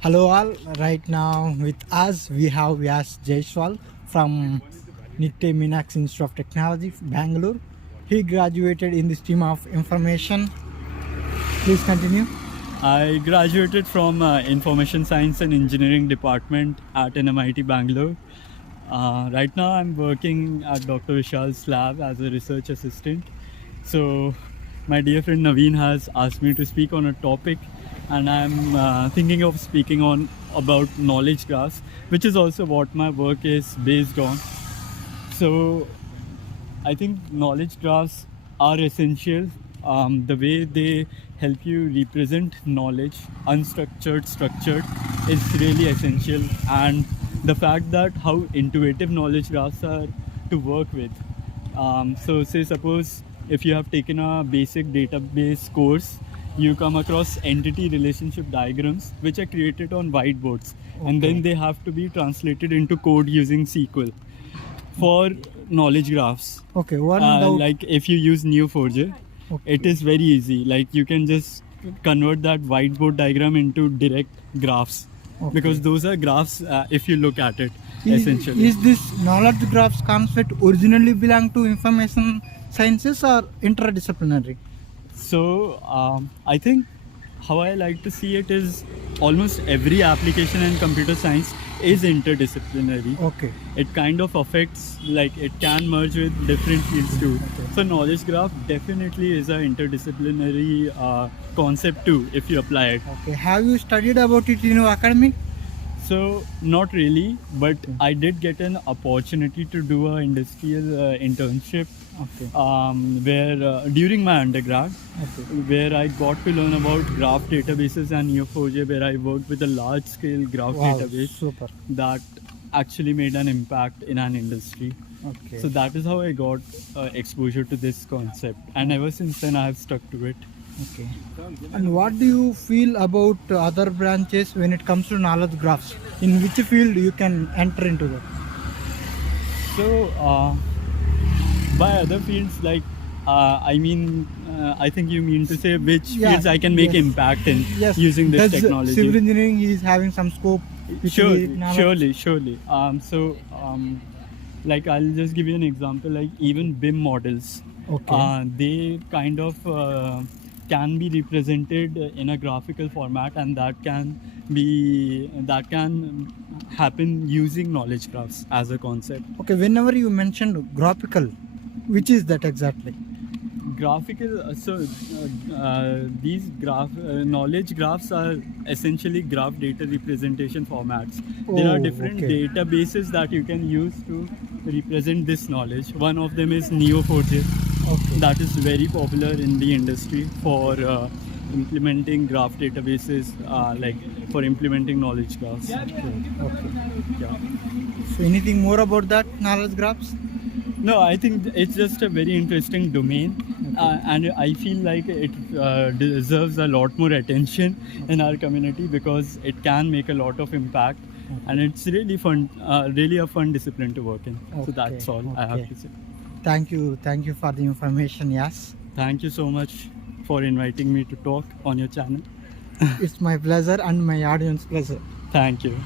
Hello all, right now with us we have Yash from NIT Minax Institute of Technology, Bangalore. He graduated in the stream of information. Please continue. I graduated from Information Science and Engineering Department at NMIT Bangalore. Right now I'm working at Dr. Vishal's lab as a research assistant. So my dear friend Naveen has asked me to speak on a topic, and I'm thinking of speaking on about knowledge graphs, which is also what my work is based on. So I think knowledge graphs are essential. The way they help you represent knowledge, unstructured, structured, is really essential. And the fact that how intuitive knowledge graphs are to work with. So say suppose if you have taken a basic database course, you come across entity relationship diagrams which are created on whiteboards, and then they have to be translated into code using SQL for knowledge graphs. Okay, one doubt. Like if you use Neo4j, it is very easy. Like you can just convert that whiteboard diagram into direct graphs, because those are graphs if you look at it essentially. Is this knowledge graphs concept originally belong to information sciences or interdisciplinary? So I think how I like to see it is almost every application in computer science is interdisciplinary. Okay. It kind of affects, like it can merge with different fields too. So knowledge graph definitely is an interdisciplinary concept too if you apply it. Okay. Have you studied about it in your academy? So not really, but I did get an opportunity to do an industrial internship where during my undergrad, where I got to learn about graph databases and Neo4j, where I worked with a large scale graph database that actually made an impact in an industry. Okay. So that is how I got exposure to this concept, and ever since then I have stuck to it. Okay. And what do you feel about other branches when it comes to knowledge graphs? In which field you can enter into that? So by other fields, like I think you mean to say which fields I can make impact in using this technology. Civil engineering is having some scope. Surely. Like I'll just give you an example. Like even BIM models, they kind of can be represented in a graphical format, and that can happen using knowledge graphs as a concept. Okay, whenever you mentioned graphical, which is that exactly? Graphical, these knowledge graphs are essentially graph data representation formats. There are different databases that you can use to represent this knowledge. One of them is Neo4j. That is very popular in the industry for implementing graph databases, like for implementing knowledge graphs. Yeah. So anything more about that knowledge graphs? No, I think it's just a very interesting domain, and I feel like it deserves a lot more attention in our community, because it can make a lot of impact, and it's really fun, really a fun discipline to work in. So that's all I have to say. Thank you for the information, Yash. Thank you so much for inviting me to talk on your channel. It's my pleasure and my audience pleasure. Thank you.